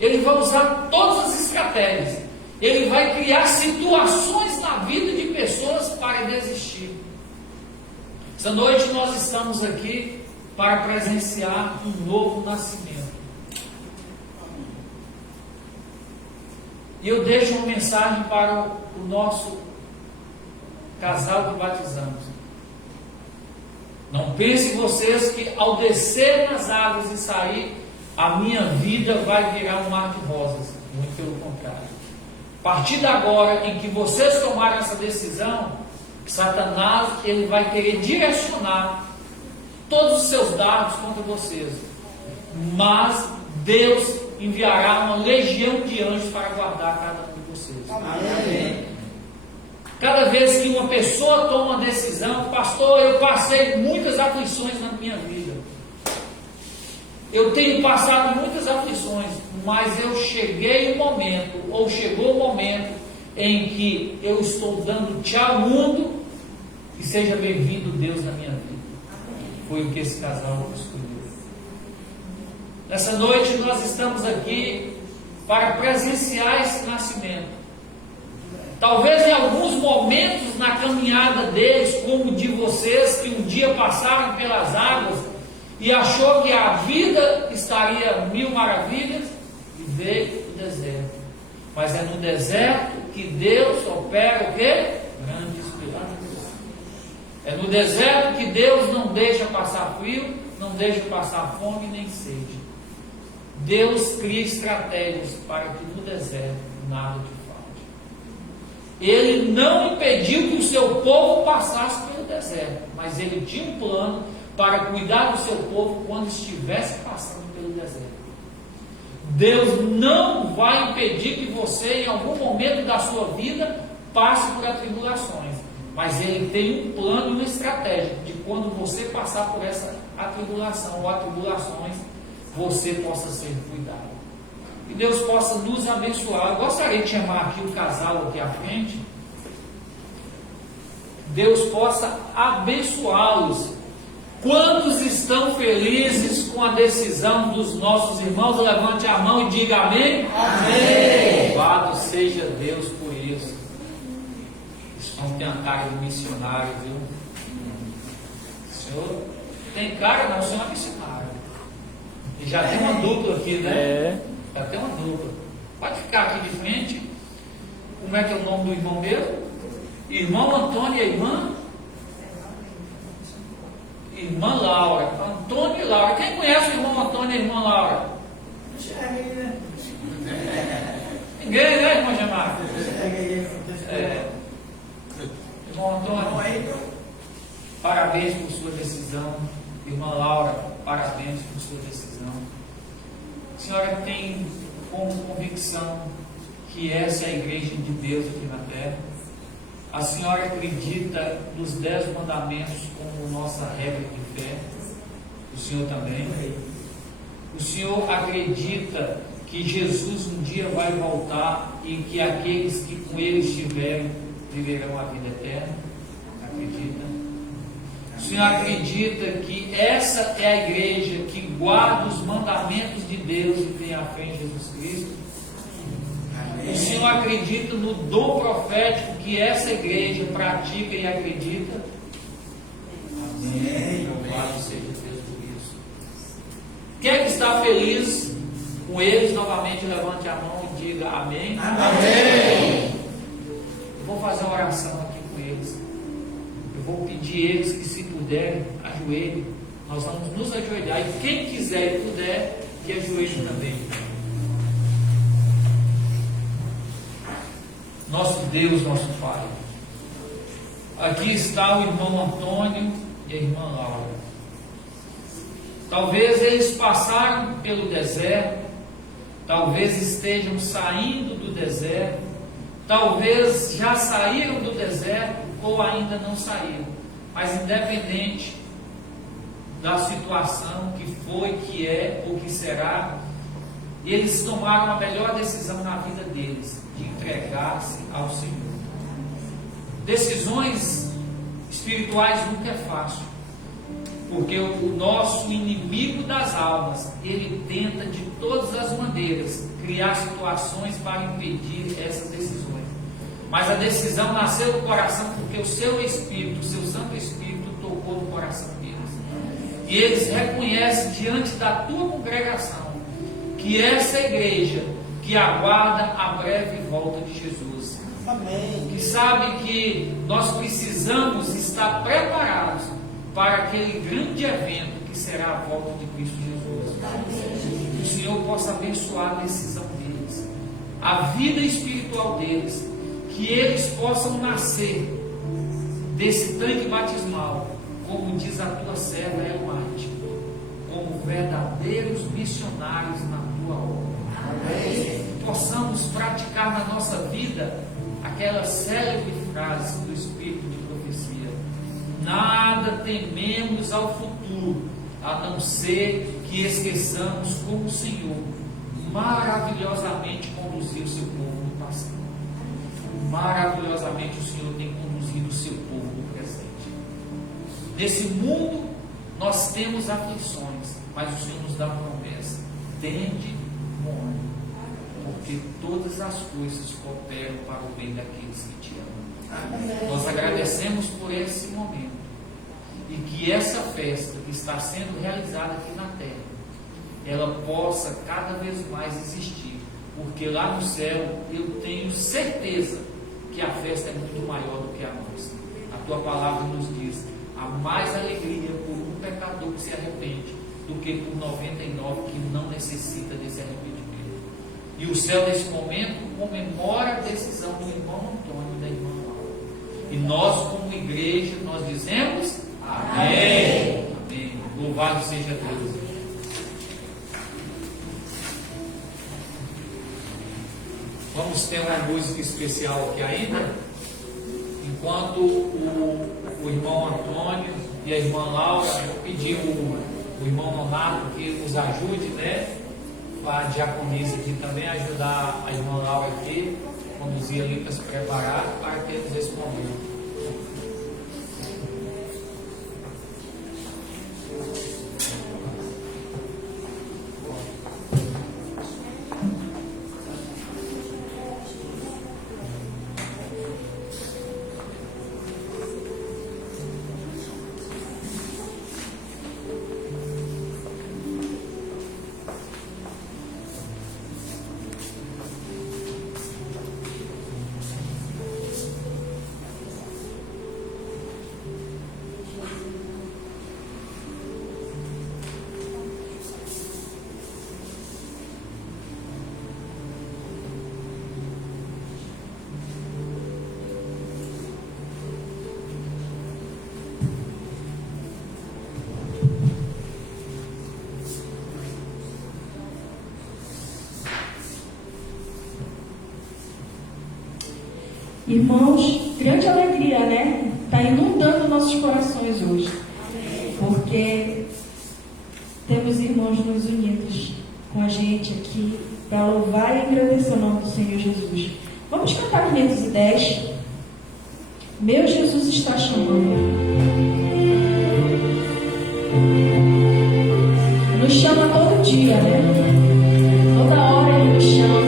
Ele vai usar todas as estratégias. Ele vai criar situações na vida de pessoas para desistir. Essa noite nós estamos aqui para presenciar um novo nascimento. E eu deixo uma mensagem para o nosso casal que batizamos. Não pensem vocês que ao descer nas águas e sair, a minha vida vai virar um mar de rosas. Muito pelo contrário. A partir de agora, em que vocês tomarem essa decisão, Satanás ele vai querer direcionar todos os seus dardos contra vocês. Mas Deus enviará uma legião de anjos para guardar cada um de vocês. Amém. Cada vez que uma pessoa toma uma decisão, pastor, eu passei muitas aflições na minha vida. Eu tenho passado muitas aflições, mas eu cheguei o momento, ou chegou o momento, em que eu estou dando tchau ao mundo, e seja bem-vindo Deus na minha vida. Foi o que esse casal escolheu. Nessa noite nós estamos aqui para presenciar esse nascimento. Talvez em alguns momentos na caminhada deles, como de vocês, que um dia passaram pelas águas e achou que a vida estaria mil maravilhas, e veio o deserto. Mas é no deserto que Deus opera o quê? Grandes milagres. É no deserto que Deus não deixa passar frio, não deixa passar fome nem sede. Deus cria estratégias para que no deserto nada te falte. Ele não impediu que o seu povo passasse pelo deserto, mas ele tinha um plano para cuidar do seu povo quando estivesse passando pelo deserto. Deus não vai impedir que você, em algum momento da sua vida, passe por atribulações, mas Ele tem um plano e uma estratégia de quando você passar por essa atribulação ou atribulações, você possa ser cuidado. Que Deus possa nos abençoar. Eu gostaria de chamar aqui o casal aqui à frente. Deus possa abençoá-los. Quantos estão felizes com a decisão dos nossos irmãos? Levante a mão e diga amém. Amém. Louvado seja Deus por isso. Estão tem a cara de missionário, viu? O senhor tem cara, não, o senhor é missionário. E já tem uma dupla aqui, né? Já tem uma dupla. Pode ficar aqui de frente. Como é que é o nome do irmão mesmo? Irmão Antônio e a irmã? Irmã Laura. Antônio e Laura. Quem conhece o irmão Antônio e a irmã Laura? Ninguém, né, irmã Jamar? Irmão Antônio, parabéns por sua decisão. Irmã Laura, parabéns por sua decisão. A senhora tem como convicção que essa é a igreja de Deus aqui na terra. A senhora acredita nos 10 mandamentos como nossa regra de fé? O senhor também? O senhor acredita que Jesus um dia vai voltar e que aqueles que com ele estiverem viverão a vida eterna? Acredita? O senhor acredita que essa é a igreja que guarda os mandamentos de Deus e tem a fé em Jesus Cristo? O senhor acredita no dom profético que essa igreja pratica e acredita? Amém. Louvado seja Deus por isso. Quem está feliz com eles, novamente levante a mão e diga amém. Amém. Eu vou fazer uma oração aqui com eles. Eu vou pedir eles que, se puderem, ajoelhem. Nós vamos nos ajoelhar. E quem quiser e puder, que ajoelhe também. Nosso Deus, nosso Pai, aqui está o irmão Antônio e a irmã Laura. Talvez eles passaram pelo deserto, talvez estejam saindo do deserto, talvez já saíram do deserto ou ainda não saíram, mas independente da situação que foi, que é ou que será, eles tomaram a melhor decisão na vida deles, de entregar-se ao Senhor. Decisões espirituais nunca é fácil, porque o nosso inimigo das almas, ele tenta de todas as maneiras criar situações para impedir essas decisões. Mas a decisão nasceu do coração porque o seu Espírito, o seu Santo Espírito tocou no coração deles. E eles reconhecem diante da tua congregação que essa igreja que aguarda a breve volta de Jesus. Amém. Que sabe que nós precisamos estar preparados para aquele grande evento que será a volta de Cristo Jesus. Amém. Que o Senhor possa abençoar a decisão deles, a vida espiritual deles, que eles possam nascer desse tanque batismal, como diz a tua serva Elmate, como verdadeiros missionários na tua obra. Amém. Possamos praticar na nossa vida aquela célebre frase do Espírito de profecia: nada tememos ao futuro, a não ser que esqueçamos como o Senhor maravilhosamente conduziu o seu povo no passado. Maravilhosamente o Senhor tem conduzido o seu povo no presente. Nesse mundo nós temos aflições, mas o Senhor nos dá uma promessa: tende bom ânimo, porque todas as coisas cooperam para o bem daqueles que te amam. Amém. Nós agradecemos por esse momento e que essa festa que está sendo realizada aqui na terra, ela possa cada vez mais existir, porque lá no céu eu tenho certeza que a festa é muito maior do que a nossa. A tua palavra nos diz: há mais alegria por um pecador que se arrepende do que por 99 que não necessita desse arrependimento. E o céu, nesse momento, comemora a decisão do irmão Antônio e da irmã Laura. E nós, como igreja, nós dizemos amém. Amém. Louvado seja Deus. Vamos ter uma música especial aqui ainda. Enquanto o irmão Antônio e a irmã Laura, eu pedi o irmão Nonato que nos ajude, né? A diaconisa aqui também, ajudar a irmã Laura aqui, conduzir ali para se preparar para termos esse momento. Irmãos, grande alegria, né? Está inundando nossos corações hoje. Porque temos irmãos nos unidos com a gente aqui para louvar e agradecer o nome do Senhor Jesus. Vamos cantar 510. Meu Jesus está chamando. Nos chama todo dia, né? Toda hora Ele nos chama.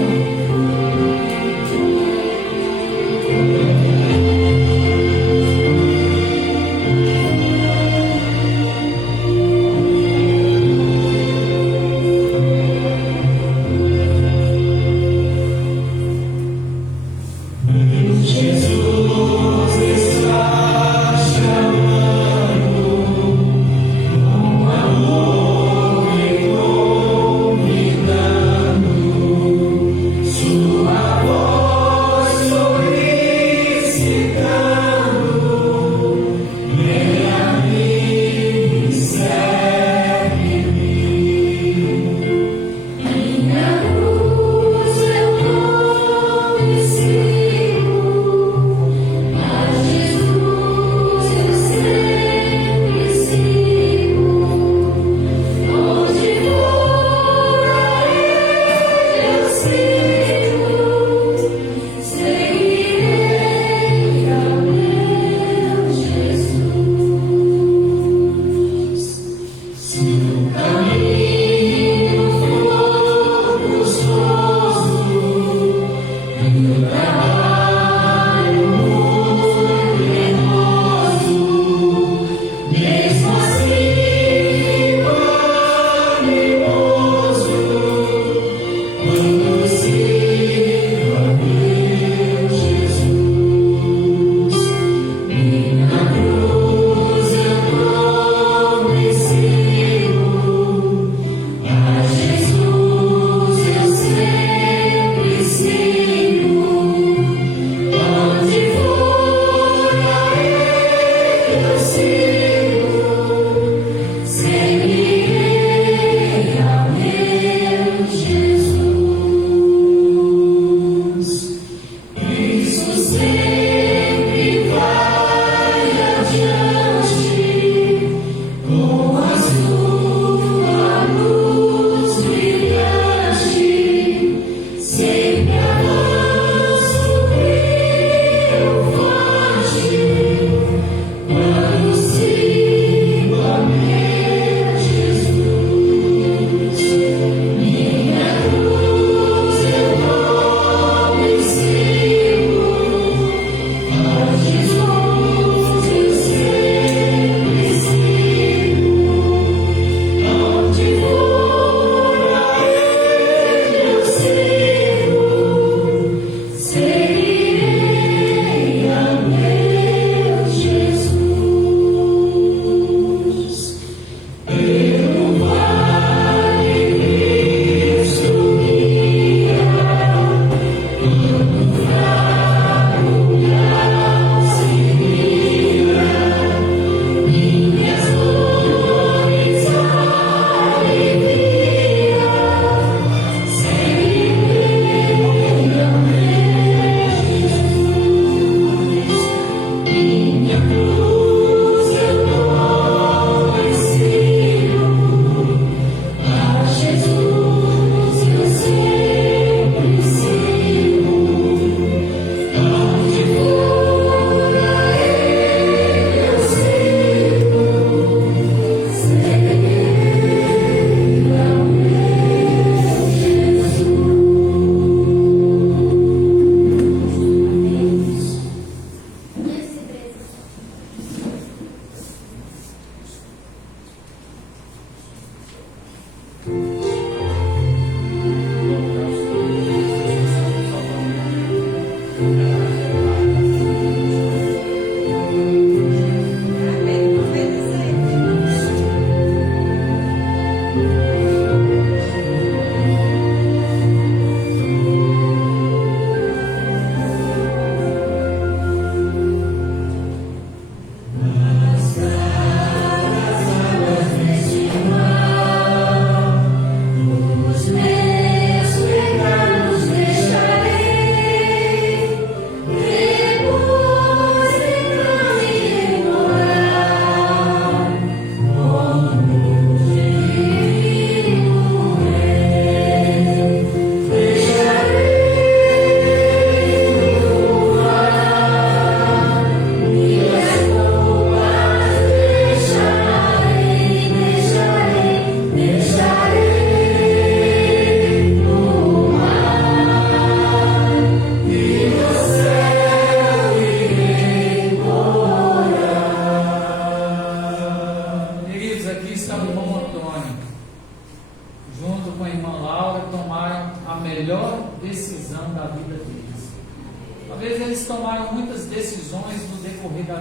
Amor e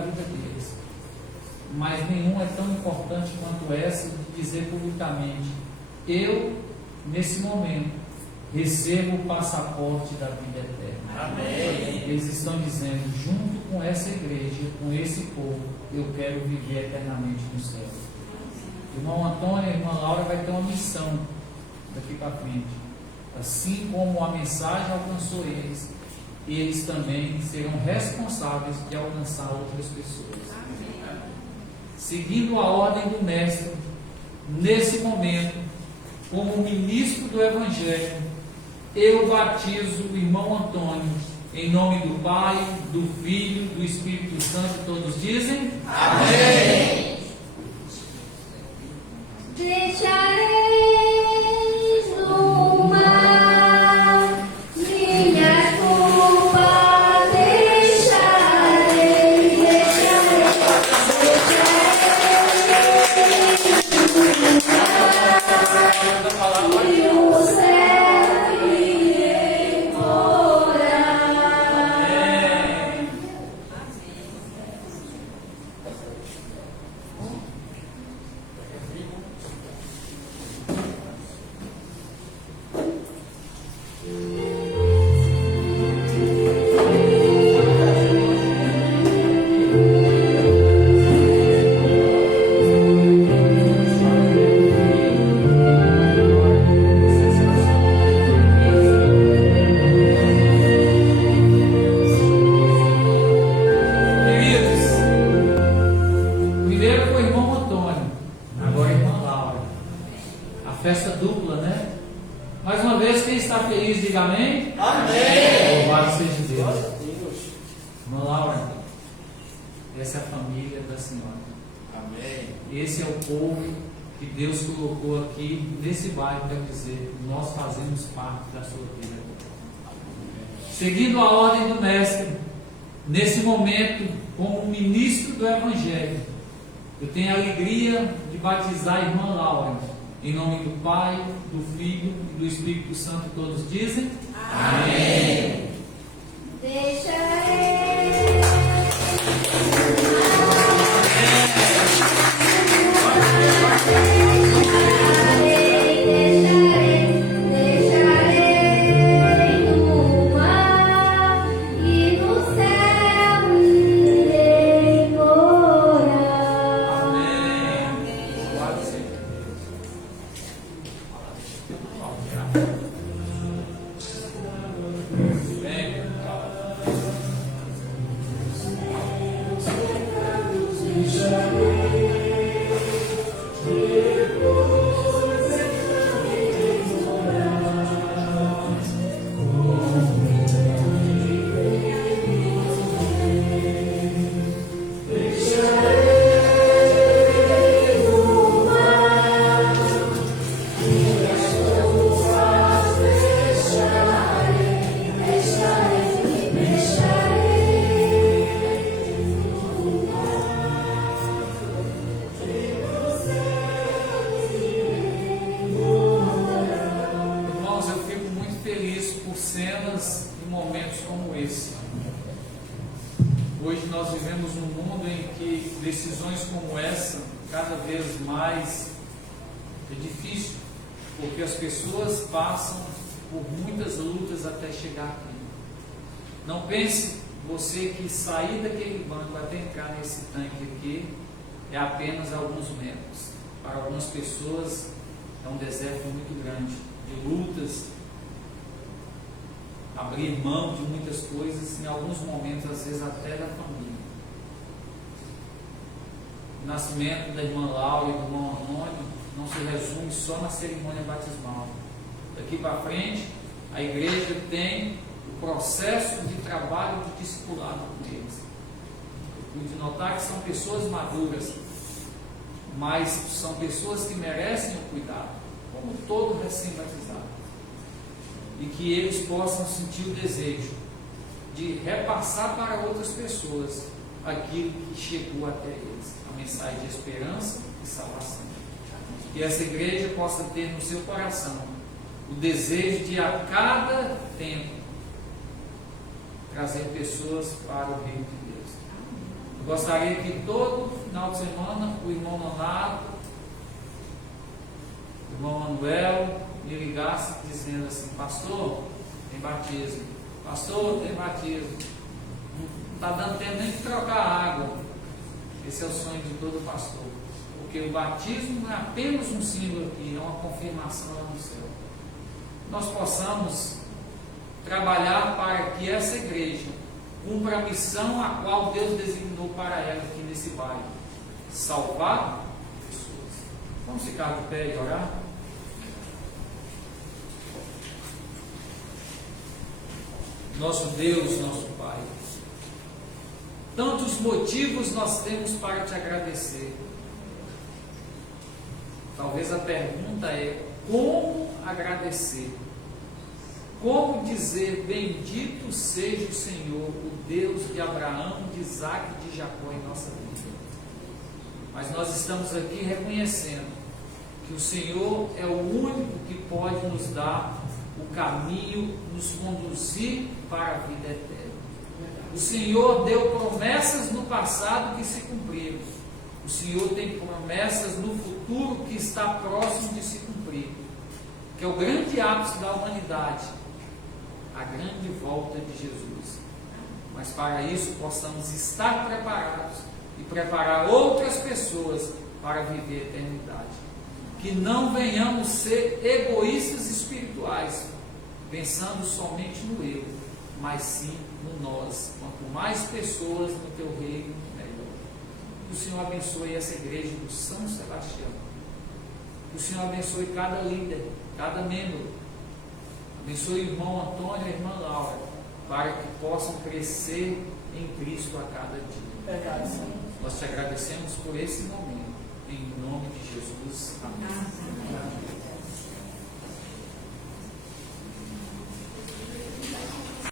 vida deles. Mas nenhum é tão importante quanto essa de dizer publicamente: eu, nesse momento, recebo o passaporte da vida eterna. Amém. Eles estão dizendo, junto com essa igreja, com esse povo, eu quero viver eternamente no céu. Irmão Antônio e irmã Laura vai ter uma missão daqui para frente. Assim como a mensagem alcançou eles, eles também serão responsáveis de alcançar outras pessoas. Seguindo a ordem do Mestre, nesse momento, como ministro do Evangelho, eu batizo o irmão Antônio em nome do Pai, do Filho, do Espírito Santo. Todos dizem? Amém. Deixareis no mar minha culpa, deixarei e o céu irei morar. Queridos, primeiro foi o irmão Antônio, agora a irmã Laura. A festa dupla, né? Mais uma vez, quem está feliz, diga amém. Amém. Louvado seja Deus. Glória a Deus. Irmã Laura, essa é a família da senhora. Amém. Esse é o povo que Deus colocou aqui nesse bairro para dizer: nós fazemos parte da sua vida. Seguindo a ordem do Mestre, nesse momento, como ministro do Evangelho, eu tenho a alegria de batizar a irmã Laura, em nome do Pai, do Filho e do Espírito Santo. Todos dizem? Amém. Deixarei no mar e no céu irei morar. Amém. Louvado seja Deus. Bem, irmãos, eu fico muito feliz por cenas e momentos como esse. Hoje nós vivemos num mundo em que decisões como essa, cada vez mais é difícil, porque as pessoas passam por muitas lutas até chegar aqui. Não pense você que sair daquele banco até entrar nesse tanque aqui é apenas alguns metros. Para algumas pessoas é um deserto muito grande, de lutas, abrir mão de muitas coisas, em alguns momentos, às vezes até da família. O nascimento da irmã Laura e do irmão Antônio não se resume só na cerimônia batismal. Daqui para frente, a igreja tem o processo de trabalho de discipulado com eles. Eu pude notar que são pessoas maduras, mas são pessoas que merecem o cuidado, como todo recém-batizado. E que eles possam sentir o desejo de repassar para outras pessoas aquilo que chegou até eles, a mensagem de esperança e salvação. Que essa igreja possa ter no seu coração o desejo de a cada tempo trazer pessoas para o reino de Deus. Eu gostaria que todo final de semana o irmão Nonato, o irmão Manuel me ligasse dizendo assim: pastor, tem batismo. Pastor, tem batismo. Não está dando tempo nem de trocar água. Esse é o sonho de todo pastor. Porque o batismo não é apenas um símbolo aqui, é uma confirmação lá no céu. Nós possamos trabalhar para que essa igreja cumpra a missão a qual Deus designou para ela aqui nesse bairro: salvar pessoas. Vamos ficar de pé e orar? Nosso Deus, nosso Pai, tantos motivos nós temos para te agradecer. Talvez a pergunta é: como agradecer? Como dizer: bendito seja o Senhor, o Deus de Abraão, de Isaac e de Jacó em nossa vida? Mas nós estamos aqui reconhecendo que o Senhor é o único que pode nos dar o caminho, nos conduzir para a vida eterna. O Senhor deu promessas no passado que se cumpriram. O Senhor tem promessas no futuro que está próximo de se cumprir, que é o grande ápice da humanidade, a grande volta de Jesus. Mas para isso possamos estar preparados e preparar outras pessoas para viver a eternidade. Que não venhamos ser egoístas espirituais, pensando somente no eu, mas sim no nós. Quanto mais pessoas no teu reino, melhor. Que o Senhor abençoe essa igreja do São Sebastião. Que o Senhor abençoe cada líder, cada membro. Abençoe o irmão Antônio e a irmã Laura, para que possam crescer em Cristo a cada dia. Nós te agradecemos por esse momento. Em nome de Jesus.